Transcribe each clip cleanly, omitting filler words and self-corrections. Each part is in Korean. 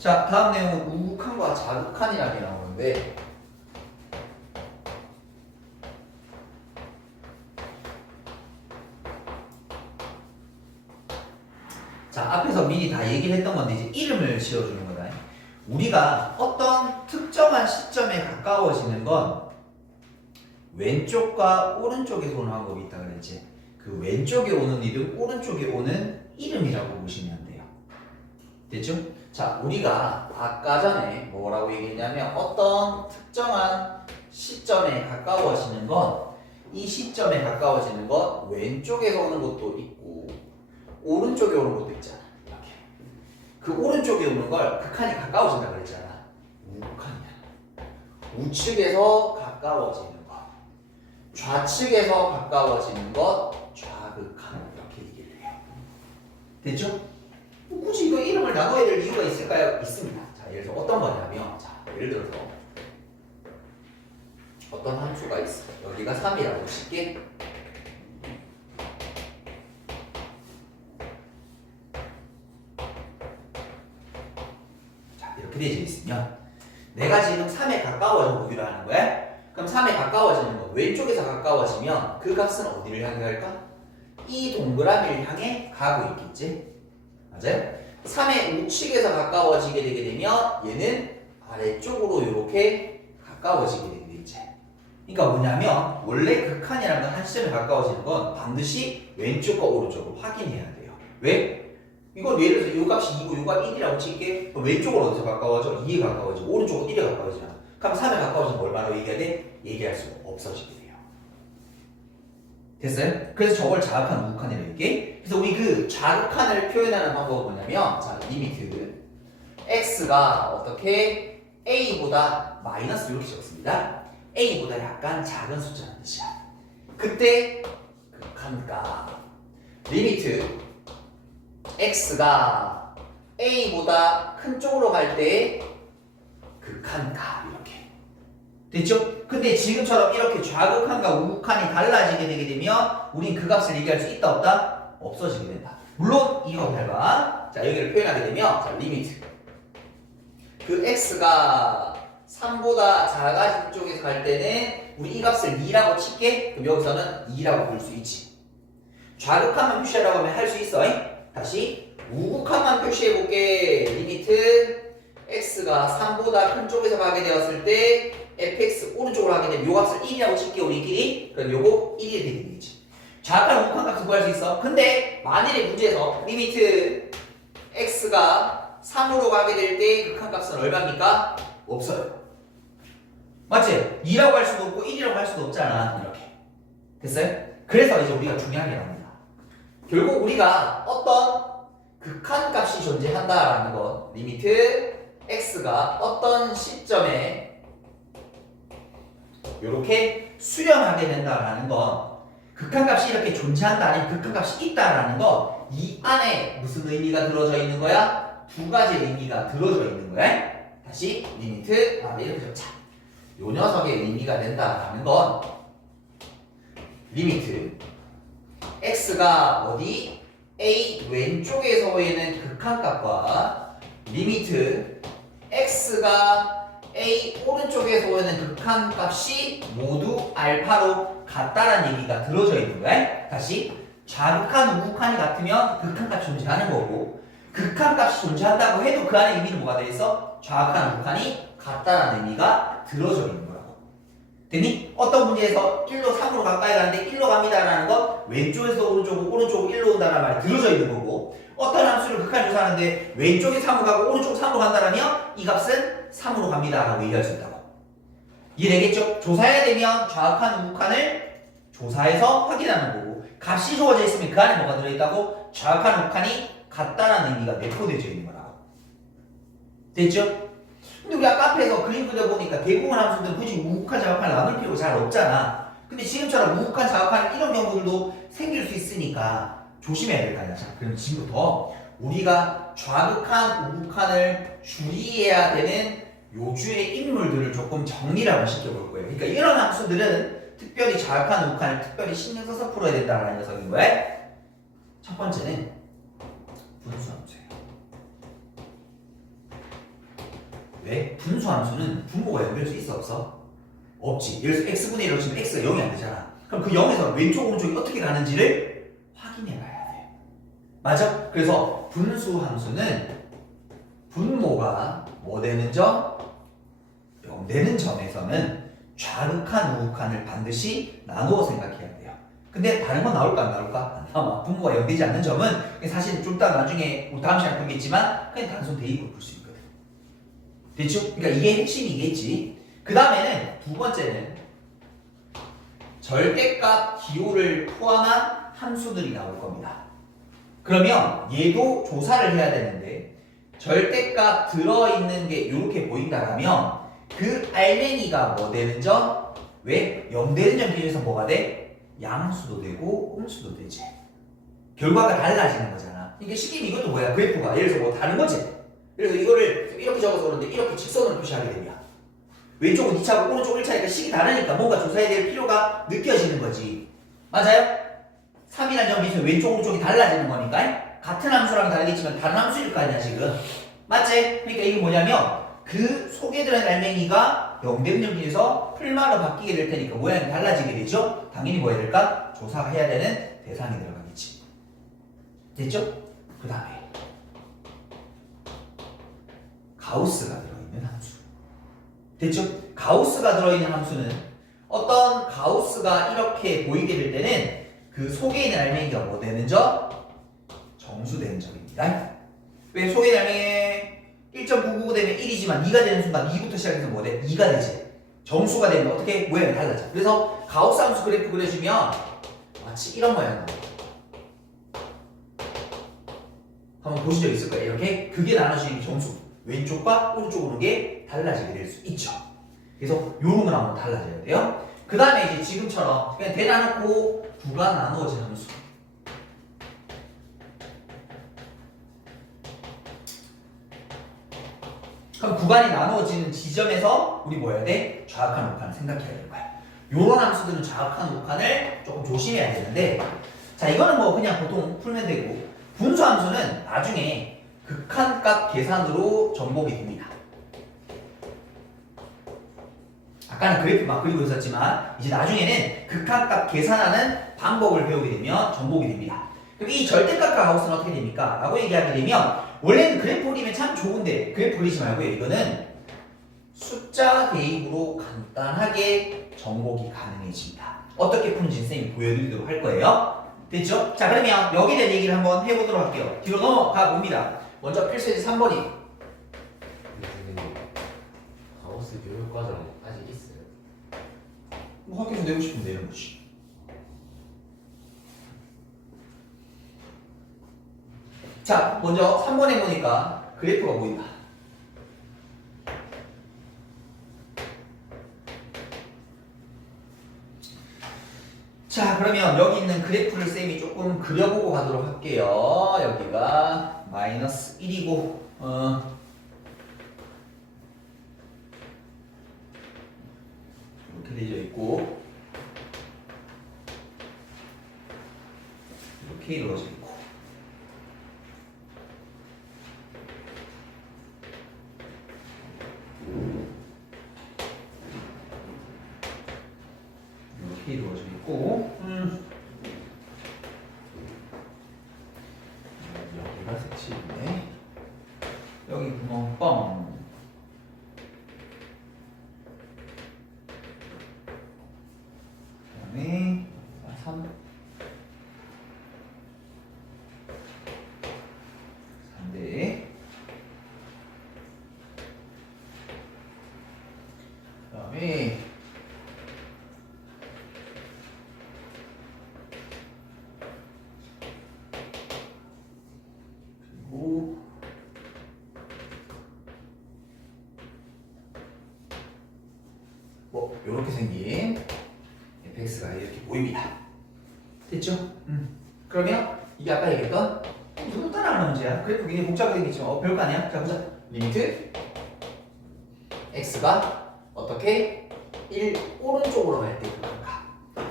자, 다음 내용은 우극한과 자극한이라는 게 나오는데 자, 앞에서 미리 다 얘기를 했던 건데 이제 이름을 지어주는 거다. 우리가 어떤 특정한 시점에 가까워지는 건 왼쪽과 오른쪽에서 오는 방법이 있다 그랬지. 그 왼쪽에 오는 이름, 오른쪽에 오는 이름이라고 보시면 돼요. 됐죠? 자, 우리가 아까 전에 뭐라고 얘기했냐면 어떤 특정한 시점에 가까워지는 건 이 시점에 가까워지는 건 왼쪽에서 오는 것도 있고 오른쪽에 오는 것도 있잖아. 이렇게. 그 오른쪽에 오는 걸 극한이 가까워진다 그랬잖아. 우극한이야. 우측에서 가까워지는 것, 좌측에서 가까워지는 것, 좌극한 이렇게 얘기를 해요. 됐죠? 굳이 이거 이름을 나눠야 될 이유가 있을까요? 있습니다. 자, 예를 들어 어떤 거냐면, 자, 예를 들어서 어떤 함수가 있어. 여기가 3이라고 칠게. 자, 이렇게 되어 있으면 내가 지금 3에 가까워져 보기로 하는 거야. 그럼 3에 가까워지는 거 왼쪽에서 가까워지면 그 값은 어디를 향해 갈까? 이 동그라미를 향해 가고 있겠지? 맞아요? 3의 우측에서 가까워지게 되게 되면 얘는 아래쪽으로 이렇게 가까워지게 되게 되지. 그러니까 뭐냐면 원래 극한이라는 건 한 시점에 가까워지는 건 반드시 왼쪽과 오른쪽으로 확인해야 돼요. 왜? 이건 예를 들어서 이 값이 2고 이 값이 1이라고 칠게. 그럼 왼쪽으로 어디서 가까워져? 2에 가까워지고 오른쪽으로 1에 가까워지잖아. 그럼 3에 가까워지면 뭘 말로 얘기해야 돼? 얘기할 수가 없어지게 돼요. 됐어요? 그래서 저걸 자극한 우극한이라고 얘기해. 그래서 우리 그 자극한을 표현하는 방법은 뭐냐면 자, 리미트 x가 어떻게 a보다 마이너스 이렇게 적습니다. a보다 약간 작은 숫자라는 뜻이야. 그때 극한가 리미트 x가 a보다 큰 쪽으로 갈 때 극한가 이렇게 됐죠? 근데 지금처럼 이렇게 좌극한과 우극한이 달라지게 되게 되면 우린 그 값을 얘기할 수 있다 없다? 없어지게 된다. 물론 이거 해봐. 자, 여기를 표현하게 되면 자, 리미트 그 x가 3보다 작아진 쪽에서 갈 때는 우리 이 값을 2라고 칠게. 그럼 여기서는 2라고 볼 수 있지. 좌극한만 표시하라고 하면 할 수 있어. 다시 우극한만 표시해볼게. 리미트 x가 3보다 큰 쪽에서 가게 되었을 때 fx 오른쪽으로 가게 되면 요 값을 1이라고 칠게 우리끼리. 그럼 요거 1이 되게 되겠지. 좌극한 우극한 값을 구할 수 있어. 근데 만일의 문제에서 리미트 x가 3으로 가게 될 때 극한 값은 얼마입니까? 없어요. 맞지? 2라고 할 수도 없고 1이라고 할 수도 없잖아. 이렇게. 됐어요? 그래서 이제 우리가 중요한 게 나옵니다. 결국 우리가 어떤 극한 값이 존재한다라는 것, 리미트 x가 어떤 시점에 이렇게 수렴하게 된다라는 건 극한 값이 이렇게 존재한다 아니면 극한 값이 있다라는 건 이 안에 무슨 의미가 들어져 있는 거야? 두 가지 의미가 들어져 있는 거야. 다시 리미트 이렇게 적자. 요 녀석의 의미가 된다라는 건 리미트 x가 어디? a 왼쪽에서 보이는 극한값과 리미트 x가 a 오른쪽에서 보이는 극한값이 모두 알파로 같다라는 얘기가 들어져 있는 거야. 다시 좌극한 우극한이 같으면 극한값이 존재하는 거고 극한값이 존재한다고 해도 그 안에 의미는 뭐가 되어있어? 좌극한 우극한이 같다라는 의미가 들어져 있는 거라고. 됐니? 어떤 문제에서 1로 3으로 가까이 가는데 1로 갑니다라는 건 왼쪽에서 오른쪽으로 오른쪽으로 1로 온다는 말이 들어져 있는 거고 어떤 함수를 극한 조사하는데 왼쪽에 3으로 가고 오른쪽 3으로 간다면 이 값은 3으로 갑니다라고 얘기할 수 있다고. 이해되겠죠? 조사해야 되면 좌극한 우극한을 조사해서 확인하는 거고 값이 주어져 있으면 그 안에 뭐가 들어있다고? 좌극한 우극한이 같다라는 의미가 내포되어 있는 거라고. 됐죠? 근데 우리 아까 앞에서 그림 그려보니까 대부분 함수들은 굳이 우극한 좌극한을 나눌 필요가 잘 없잖아. 근데 지금처럼 우극한 좌극한 이런 경우들도 생길 수 있으니까 조심해야 될 거 아니야. 자, 그럼 지금부터 우리가 좌극한 우극한을 주의해야 되는 요주의 인물들을 조금 정리를 한번 시켜볼 거예요. 그러니까 이런 함수들은 특별히 좌극한 우극한을 특별히 신경 써서 풀어야 된다는 녀석인 거예요. 첫 번째는 분수 함수예요. 돼? 분수함수는 분모가 연결될 수 있어 없어? 없지. 예를 들어서 x분의 1로 치면 x가 0이 안 되잖아. 그럼 그 0에서 왼쪽 오른쪽이 어떻게 가는지를 확인해 봐야 돼. 맞아? 그래서 분수함수는 분모가 뭐 되는 점? 0 되는 점에서는 좌극한 우극한을 반드시 나누어 생각해야 돼요. 근데 다른 건 나올까 안 나올까? 안 나와. 분모가 0 되지 않는 점은 사실 좀 이따 나중에 다음 시간에 보겠지만 그냥 단순 대입으로 볼 수 있거든. 됐죠? 그러니까 이게 핵심이겠지. 그 다음에는 두 번째는 절대값 기호를 포함한 함수들이 나올 겁니다. 그러면 얘도 조사를 해야 되는데 절대값 들어있는 게 이렇게 보인다라면 그 알맹이가 뭐 되는 점? 왜? 0 되는 점 기준에서 뭐가 돼? 양수도 되고 음수도 되지. 결과가 달라지는 거잖아. 이게 쉽게 이것도 뭐야? 그래프가 예를 들어서 뭐 다른 거지. 그래서 이거를 이렇게 적어서 그러는데 이렇게 직선으로 표시하게 되면 왼쪽은 2차고 오른쪽 1차니까 식이 다르니까 뭔가 조사해야 될 필요가 느껴지는 거지. 맞아요? 3이라는 점 기준에서 왼쪽 오른쪽이 달라지는 거니까 같은 함수랑 다르겠지만 다른 함수일 거 아니야 지금. 맞지? 그러니까 이게 뭐냐면 그 속에 들어있는 알맹이가 0 되는 점 기준에서 풀마로 바뀌게 될 테니까 모양이 달라지게 되죠? 당연히 뭐 해야 될까? 조사해야 되는 대상이 들어가겠지. 됐죠? 그 다음에 가우스가 들어있는 함수. 됐죠? 가우스가 들어있는 함수는 어떤 가우스가 이렇게 보이게 될 때는 그 속에 있는 알맹이가 뭐 되는 점? 정수되는 점입니다. 왜 속에 있는 알맹이 1.999 되면 1이지만 2가 되는 순간 2부터 시작해서 뭐 돼? 2가 되지. 정수가 되면 어떻게 모양이 달라져. 그래서 가우스 함수 그래프 그려주면 마치 이런 모양으로 한번 보신 적 있을 거예요. 이렇게 그게 나눠지는 게 정수. 왼쪽과 오른쪽 오는 게 달라지게 될 수 있죠. 그래서 요런 건 한번 달라져야 돼요. 그 다음에 이제 지금처럼 그냥 대나놓고 부가 나누어진 함수. 그럼 구간이 나누어지는 지점에서 우리 뭐 해야 돼? 좌악한 우극한을 생각해야 되는 거야. 요런 함수들은 좌악한 우극한을 조금 조심해야 되는데 자 이거는 뭐 그냥 보통 풀면 되고 분수 함수는 나중에 극한값 계산으로 전복이 됩니다. 아까는 그래프 막 그리고 있었지만 이제 나중에는 극한값 계산하는 방법을 배우게 되면 전복이 됩니다. 그럼 이 절대값 가우스는 어떻게 됩니까? 라고 얘기하게 되면 원래는 그래프 그리면 참 좋은데 그래프 그리지 말고요. 이거는 숫자 대입으로 간단하게 전복이 가능해집니다. 어떻게 푸는지 선생님이 보여드리도록 할 거예요. 됐죠? 자 그러면 여기에 대한 얘기를 한번 해보도록 할게요. 뒤로 넘어가 봅니다. 먼저 필수예제 3번이 가우스 교육과정 아직 있어요? 뭐 학교에서 내고 싶으면 내는 거지. 자 먼저 3번에 보니까 그래프가 보인다. 자 그러면 여기 있는 그래프를 쌤이 조금 그려보고 가도록 할게요. 여기가 마이너스 1이고 이렇게 되어 있고 이렇게 이루어져 있고 이렇게 이루어져 있고 여기가 색칠이네. 여기 구멍 뻥. 그다음에 3 3대 그다음에 뭐 이렇게 생긴 fx가 이렇게 보입니다. 됐죠? 그러면 이게 아까 얘기했던 누구 따라가는 문제야? 그래프 굉장히 복잡하겠지만 별거 아니야. 자 보자. 리미트 x가 어떻게 1 오른쪽으로 갈 때 그건가?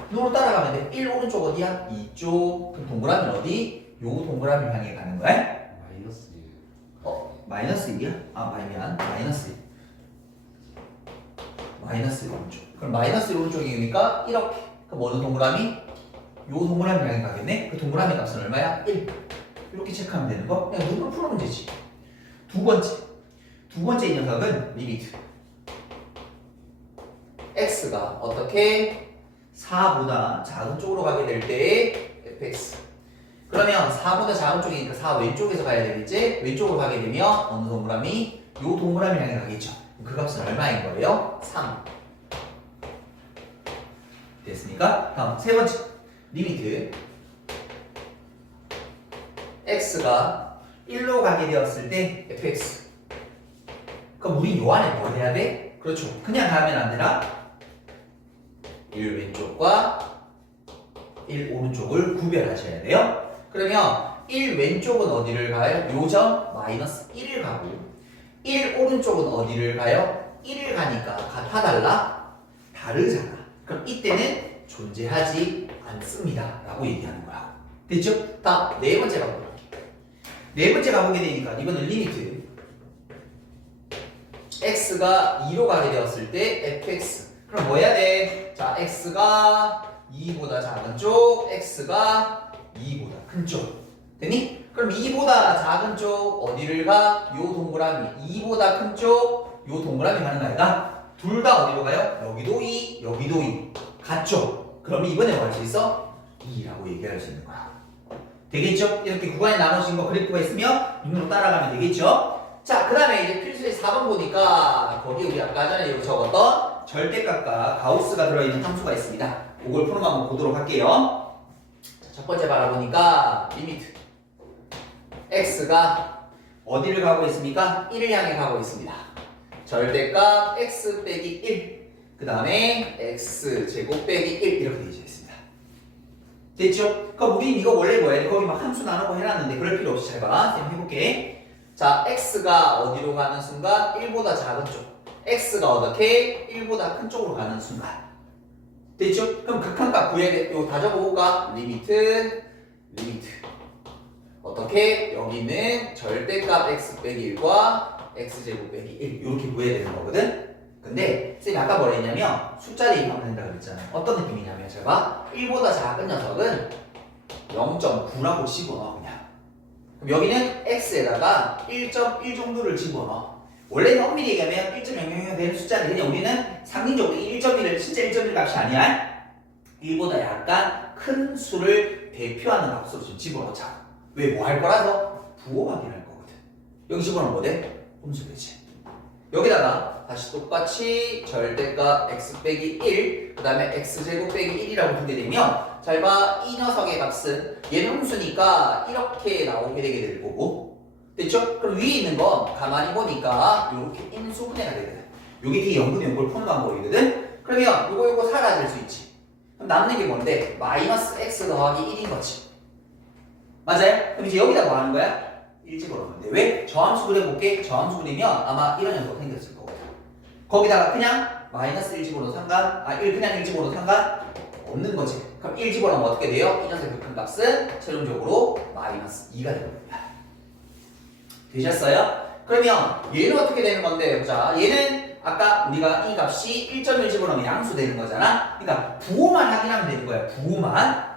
누구 따라가면 돼? 1 오른쪽 어디야? 이쪽. 그럼 동그라미는 어디? 요 동그라미 향해 가는 거야? 마이너스 1. 마이너스 1이야? 아, 미안. 마이너스 1. 마이너스 1 오른쪽. 그럼 마이너스 1 오른쪽이니까 이렇게. 그럼 어느 동그라미? 요 동그라미 향해 가겠네? 그 동그라미 값은 얼마야? 1. 이렇게 체크하면 되는 거? 그냥 눈으로 풀어보면 되지. 두 번째 이 녀석은 리미트. x가 어떻게 4보다 작은 쪽으로 가게 될 때 fx. 그러면 4보다 작은 쪽이니까 4 왼쪽에서 가야 되겠지? 왼쪽으로 가게 되면 어느 동그라미? 요 동그라미 향해 가겠죠. 그 값은 얼마인 거예요? 3. 됐습니까? 다음 세 번째 리미트 x가 1로 가게 되었을 때 fx. 그럼 우린 요 안에 뭘 해야 돼? 그렇죠. 그냥 가면 안 되나? 1 왼쪽과 1 오른쪽을 구별하셔야 돼요. 그러면 1 왼쪽은 어디를 가요? 요점 마이너스 1을 가고 1 오른쪽은 어디를 가요? 1을 가니까 같아 달라? 다르잖아. 그럼 이때는 존재하지 않습니다 라고 얘기하는 거야. 됐죠? 다음 네 번째 가보도록 할게요. 네 번째 가보게 되니까 이거는 리미트 x가 2로 가게 되었을 때 fx. 그럼 뭐 해야 돼? 자, x가 2보다 작은 쪽, x가 2보다 큰 쪽. 됐니? 그럼 2보다 작은 쪽 어디를 가? 요 동그라미. 2보다 큰 쪽, 요 동그라미 가는 거 아니다? 둘 다 어디로 가요? 여기도 2, 여기도 2. 같죠? 그럼 이번에 뭐 할 수 있어? 2라고 얘기할 수 있는 거야. 되겠죠? 이렇게 구간에 나눠진 거 그래프가 있으면 눈으로 따라가면 되겠죠? 자, 그 다음에 이제 필수의 4번 보니까 거기 우리 아까 전에 여기 적었던 절대값과 가우스가 들어있는 함수가 있습니다. 그걸 푸는 거 한번 보도록 할게요. 자, 첫 번째 바라보니까 리미트 x가 어디를 가고 있습니까? 1을 향해 가고 있습니다. 절대값 x 빼기 1, 그 다음에 x 제곱 빼기 1 이렇게 되어 있습니다. 됐죠? 그럼 우린 이거 원래 뭐야? 거기 막 함수 나누고 해놨는데 그럴 필요 없이 잘 봐. 쌤 해볼게. 자, x가 어디로 가는 순간 1보다 작은 쪽. x가 어떻게 1보다 큰 쪽으로 가는 순간. 됐죠? 그럼 극한값 구해야 돼. 이거 다 적어볼까? 리미트. 어떻게? 여기는 절대값 x 빼기 1과 x제곱 빼기 1 이렇게 구해야 되는 거거든? 근데 쌤이 아까 뭐라 했냐면 숫자 대입하면 된다고 그랬잖아. 어떤 느낌이냐면 잘 봐. 1보다 작은 녀석은 0.9라고 집어넣어 그냥. 그럼 여기는 x에다가 1.1 정도를 집어넣어. 원래는 엄밀히 얘기하면 1.000 되는 숫자인데 그냥 우리는 상징적으로 1.1을 진짜 1.1 값이 아니야. 1보다 약간 큰 수를 대표하는 값으로 좀 집어넣자. 왜 뭐 할 거라서? 부호 확인할 거거든. 여기 집어넣으면 뭐 돼? 음수 되지. 여기다가 다시 똑같이 절대값 x 빼기 1, 그 다음에 x제곱 빼기 1이라고 두게 되면 잘 봐, 이 녀석의 값은 얘는 음수니까 이렇게 나오게 되게 될 거고, 됐죠? 그럼 위에 있는 건 가만히 보니까 이렇게 인수분해가 되거든. 요게 뒤에 0분의 0을 푸는 방법이거든. 그러면 요거 사라질 수 있지. 그럼 남는 게 뭔데? 마이너스 x 더하기 1인 거지. 맞아요? 그럼 이제 여기다 뭐 하는 거야? 1 집어넣으면 돼. 왜? 저함수 그려볼게. 저함수 그리면 아마 이런 녀석 생겼을 거거든. 거기다가 그냥 마이너스 1 집어넣어도 그냥 1 집어넣어도 상관 없는 거지. 그럼 1 집어넣으면 어떻게 돼요? 이 녀석의 극한값은 최종적으로 마이너스 2가 되는 겁니다. 되셨어요? 그러면 얘는 어떻게 되는 건데? 자, 얘는 아까 우리가 이 값이 1.1 집어넣으면 양수 되는 거잖아? 그러니까 부호만 확인하면 되는 거야. 부호만.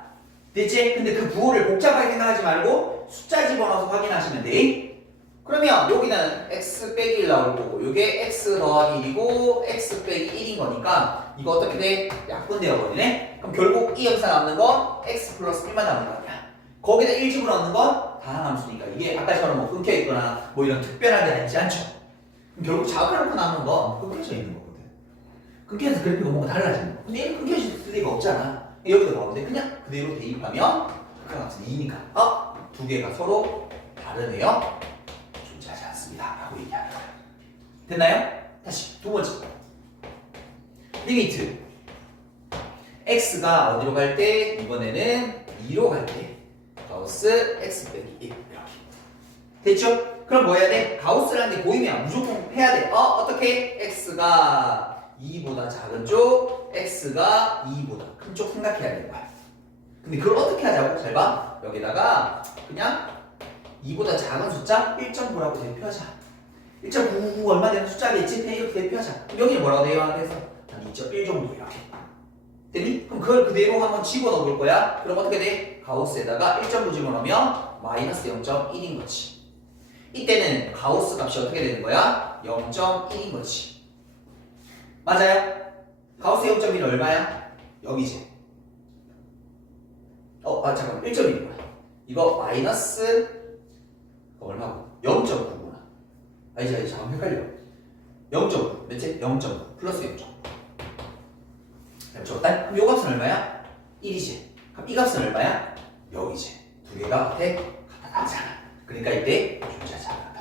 됐지? 근데 그 부호를 복잡하게 생각하지 말고 숫자 집어넣어서 확인하시면 돼. 그러면 여기는 x 빼기 1 나올 거고 요게 x 더하기 1이고 x 빼기 1인 거니까 이거 어떻게 돼? 약분되어 버리네? 그럼 결국 이 영상 남는 건 x 플러스 1만 남은 거 아니야. 거기다 1 집어넣는 건 다항함수니까 이게 아까처럼 뭐 끊겨 있거나 뭐 이런 특별하게 되지 않죠. 그럼 결국 작업해놓고 남은 건 끊겨져 있는 거거든. 끊겨서 그래픽이 뭔가 달라지는 거. 근데 얘는 끊겨질 리가 없잖아. 여기도 나오는데 그냥 그대로 대입하면 극한값은 2니까 두 개가 서로 다르네요. 존재하지 않습니다 라고 얘기하는 거예요. 됐나요? 다시 두 번째 리미트 x가 어디로 갈 때? 이번에는 2로 갈 때 가우스 x 빼기 1 이렇게 됐죠? 그럼 뭐 해야 돼? 가우스라는 게 보이면 무조건 해야 돼. 어떻게? x가 2보다 작은 쪽, x가 2보다 큰 쪽 생각해야 되는 거야. 근데 그걸 어떻게 하자고? 잘 봐. 여기다가 그냥 2보다 작은 숫자 1.9라고 대표하자. 1.99 얼마 되는 숫자겠지? 그냥 이렇게 대표하자. 그럼 여기는 뭐라고 돼요? 그래서 2.1 정도 이렇게. 됐니? 그럼 그걸 그대로 한번 집어넣어 볼 거야. 그럼 어떻게 돼? 가우스에다가 1.9 집어넣으면 마이너스 0.1인 거지. 이때는 가우스 값이 어떻게 되는 거야? 0.1인 거지. 맞아요? 가우스 0.1은 얼마야? 여기지. 잠깐만. 1.1인 거야. 이거 마이너스 얼마고? 0.9구나. 알지? 잠깐 헷갈려. 0.9. 몇째? 0.9. 플러스 0.9. 좋다. 그럼 요 값은 얼마야? 1이지. 그럼 이 값은 얼마야? 여기지. 두 개가 앞에 갖다 놨잖아. 그러니까 이때 존재하지 않는다.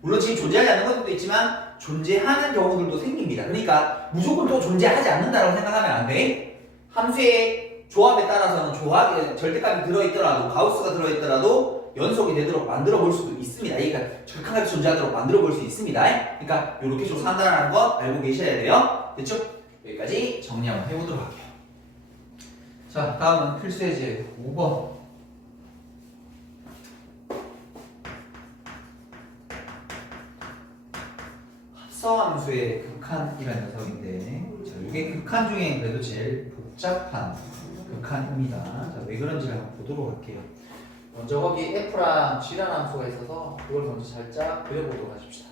물론 지금 존재하지 않는 것들도 있지만 존재하는 경우들도 생깁니다. 그러니까 무조건 또 존재하지 않는다고 생각하면 안 돼. 함수의 조합에 따라서는 조합에 절대값이 들어있더라도 가우스가 들어있더라도 연속이 되도록 만들어 볼 수도 있습니다. 그러니까 극한값이 존재하도록 만들어 볼 수 있습니다. 그러니까 이렇게 조사한다는 거 알고 계셔야 돼요. 됐죠? 여기까지 정리 한번 해보도록 할게요. 자, 다음은 필수의 제 5번. 합성함수의 극한이라는 녀석인데, 자, 이게 극한 중에 그래도 제일 복잡한 극한입니다. 자, 왜 그런지를 한번 보도록 할게요. 먼저 거기 F랑 G라는 함수가 있어서 그걸 먼저 살짝 그려보도록 하십시다.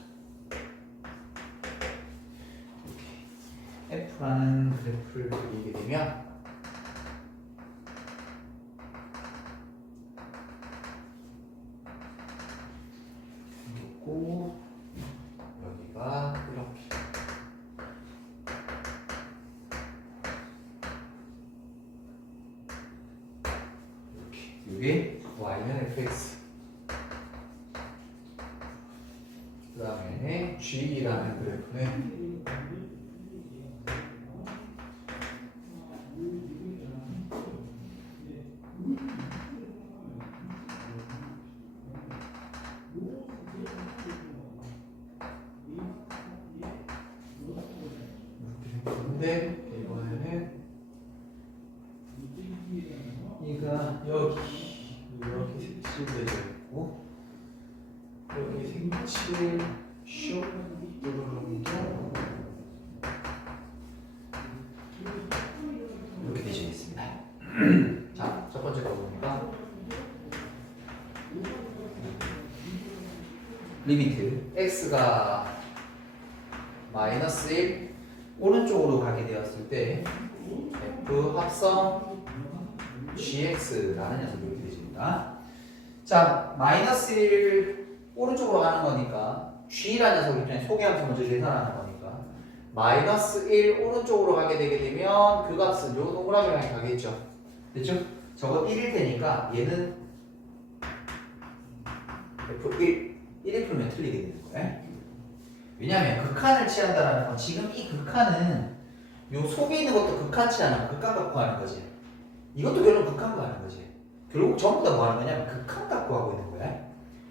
F라는 그래프를 그리게 되면 있고 여기가 이렇게 이게 Y는 fx 그 다음에 G라는 그래프는 근데 이번에는 얘가 여기 이렇게 색칠되어 있고 여기 색칠 슉 뚜루룽도 이렇게 되어 있습니다. 자, 첫 번째 거 보니까 리미트 x가 마이너스 1 오른쪽으로 가게 되었을 때 f 합성 gx라는 녀석이 이렇게 되십니다. 자, 마이너스 1 오른쪽으로 가는 거니까 g라는 녀석 입장에 소개함수 먼저 계산하는 거니까 마이너스 1 오른쪽으로 가게 되게 되면 그 값은 요 동그라미를 향해 가겠죠. 됐죠? 저거 1일 테니까 얘는 f1 1을 풀면 틀리게 되는 거예요. 왜냐하면 극한을 취한다는 건 지금 이 극한은 요 속에 있는 것도 극한 취하는 극한 갖고 하는 거지. 이것도 결국 극한 거 하는 거지. 결국 전부 다 뭐 하는 거냐면 극한 갖고 하고 있는 거야.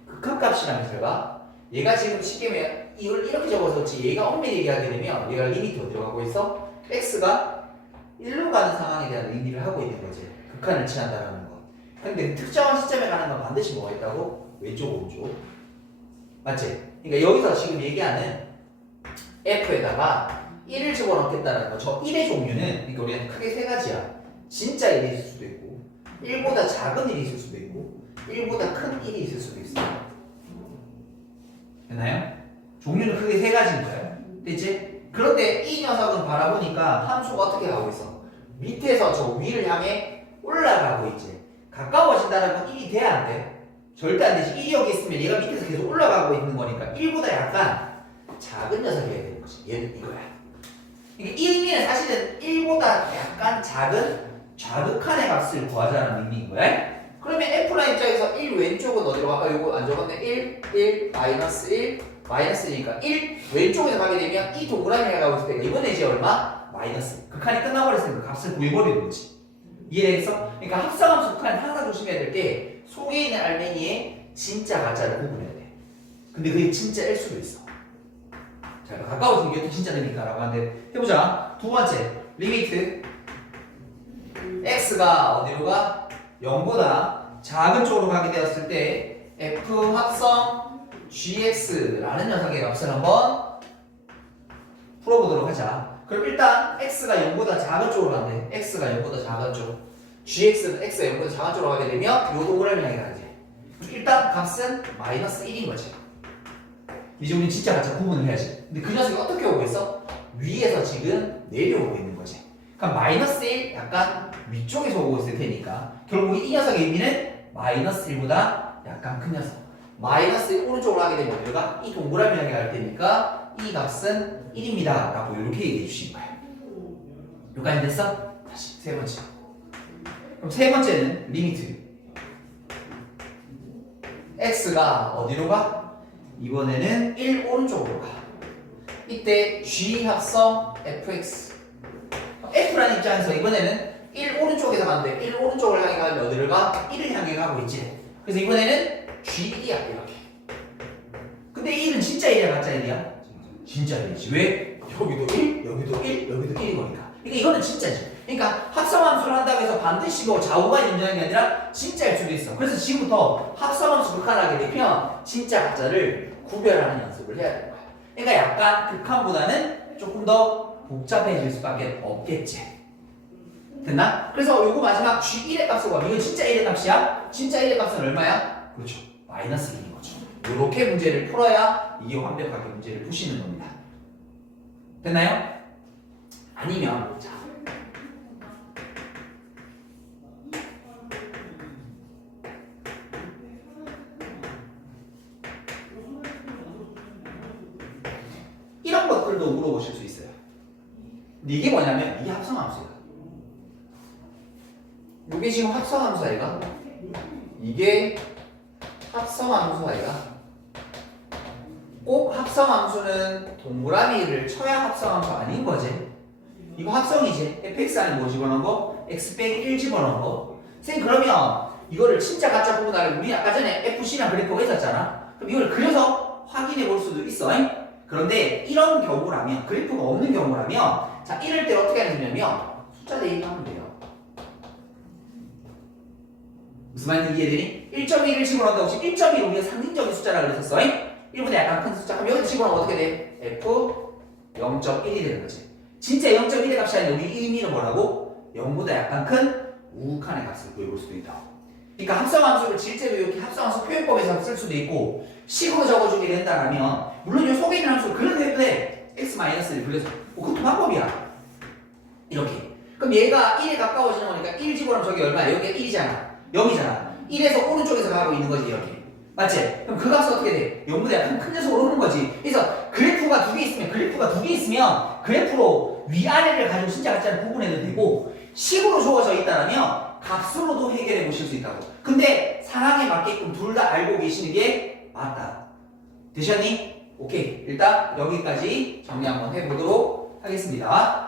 극한 값이라면 제가 얘가 지금 쉽게 말하면 이걸 이렇게 적어서지 얘가 엄밀히 얘기하게 되면 얘가 리미트 어디로 가고 있어? x가 1로 가는 상황에 대한 의미를 하고 있는 거지. 극한을 취한다는 거. 근데 특정한 시점에 가는 건 반드시 뭐가 있다고? 왼쪽 오른쪽. 맞지? 그러니까 여기서 지금 얘기하는 f에다가 1을 집어넣겠다는 거. 저 1의 종류는 그러니까 우리는 크게 세 가지야. 진짜 1이 있을 수도 있고 1보다 작은 1이 있을 수도 있고 1보다 큰 1이 있을 수도 있어요. 됐나요? 종류는 크게 세 가지인 거예요. 됐지? 그런데 이 녀석은 바라보니까 함수가 어떻게 가고 있어? 밑에서 저 위를 향해 올라가고 있지. 가까워진다는 건 1이 돼야 안 돼. 절대 안 되지. 1이 여기 있으면 얘가 밑에서 계속 올라가고 있는 거니까 1보다 약간 작은 녀석이어야 되는 거지. 얘는 이거야. 그러니까 이 의미는 사실은 1보다 약간 작은 좌극한의 값을 구하자는 의미인 거야. 그러면 F라인 입장에서 1 왼쪽은 어디로 갈까? 요거 안 적었네. 1, 마이너스 1, 마이너스 1이니까 1 왼쪽에서 가게 되면 이 동그라미가 가고 있을 때 이번에 이제 얼마? 마이너스. 극한이 끝나버렸으니까 값을 구해버리는 거지. 이해되겠어? 그러니까 합성함수 극한은 항상 조심해야 될 게 속에 있는 알맹이의 진짜 가짜를 구분해야 돼. 근데 그게 진짜일 수도 있어. 자, 가까워서 이게 또 진짜 되니까 라고 하는데 해보자. 두 번째 리미트 x가 어디로 가? 0보다 작은 쪽으로 가게 되었을 때 f 합성 gx라는 녀석의 값을 한번 풀어보도록 하자. 그럼 일단 x가 0보다 작은 쪽으로 간대. x가 0보다 작은 쪽. gx는 x가 0보다 작은 쪽으로 가게 되면 요 동그라미 향해 가지. 일단 값은 마이너스 1인 거지. 이제 우리 진짜 가짜 구분을 해야지. 근데 그 녀석이 어떻게 오고 있어? 위에서 지금 내려오고 있는 거지. 그럼 마이너스 1 약간 위쪽에서 오고 있을 테니까 결국 이 녀석의 의미는 마이너스 1보다 약간 큰 녀석. 마이너스 1 오른쪽으로 하게 되면 우리가 이 동그라미 향해 갈 테니까 이 값은 1입니다 라고 이렇게 얘기해 주신 거야. 여기까지 됐어? 다시 세 번째. 그럼 세 번째는 리미트. x가 어디로 가? 이번에는 1 오른쪽으로 가. 이때 g 합성 fx. f라는 입장에서 이번에는 1 오른쪽에서 가는데 1 오른쪽을 향해 가면 어디를 가? 1을 향해 가고 있지. 그래서 이번에는 g1이야 이렇게. 근데 1은 진짜 1이야 가짜 1이야? 진짜 1이지. 왜? 여기도 1, 여기도 1, 여기도 1인 거니까. 그러니까 이거는 진짜지. 그러니까 합성함수를 한다고 해서 반드시 뭐 좌우가 인정하는 게 아니라 진짜일 수도 있어. 그래서 지금부터 합성함수 극한하게 되면 진짜 가짜를 구별하는 연습을 해야 되는 거야. 그러니까 약간 극한보다는 조금 더 복잡해질 수밖에 없겠지. 됐나? 그래서 요거 마지막 G1의 값을 구하면 이건 진짜 1의 값이야? 진짜 1의 값은 얼마야? 그렇죠. 마이너스 1인 거죠. 요렇게 문제를 풀어야 이게 완벽하게 문제를 푸시는 겁니다. 됐나요? 아니면 자 이런 것들도 물어보실 수 있어요. 근데 이게 뭐냐면 이게 합성함수야. 이게 지금 합성함수 아이가? 이게 합성함수 아이가? 꼭 합성함수는 동그라미를 쳐야 합성함수 아닌 거지. 이거 합성이지. fx 안에 뭐 집어넣은 거? x 빼기 1 집어넣은 거. 선생님 그러면 이거를 진짜 가짜 부분하려면 우리 아까 전에 fc랑 그래프가 있었잖아. 그럼 이걸 그려서 확인해 볼 수도 있어. 그런데 이런 경우라면 그래프가 없는 경우라면 자 이럴 때 어떻게 하냐면 숫자 대입하면 돼요. 무슨 말인지 이해되니? 1.1을 집어넣는다고 지금 1.1을 우리가 상징적인 숫자라고 그랬었어. 1보다 약간 큰 숫자. 그럼 여기서 집어넣으면 어떻게 돼? f 0.1이 되는 거지. 진짜 0.1의 값이 아니라 우리 의미는 뭐라고? 0보다 약간 큰 우극한의 값을 구해볼 수도 있다. 그러니까 합성함수를 실제로 이렇게 합성함수 표현법에서 쓸 수도 있고 식으로 적어주게 된다면 물론 이 속에 있는 함수를 그래도 해도 돼. x-를 불려서 그것도 방법이야. 이렇게. 그럼 얘가 1에 가까워지는 거니까 1 집어넣으면 저기 얼마야? 여기가 1이잖아. 0이잖아. 1에서 오른쪽에서 가고 있는 거지 이렇게. 맞지? 그럼 그 값은 어떻게 돼? 0보다 약간 큰 녀석으로 오는 거지. 그래서 그래프가 두 개 있으면 그래프로 위아래를 가지고 진짜 가짜를 구분해도 되고 식으로 주어져 있다면 값으로도 해결해 보실 수 있다고. 근데 상황에 맞게끔 둘 다 알고 계시는 게 맞다. 되셨니? 오케이. 일단 여기까지 정리 한번 해보도록 하겠습니다.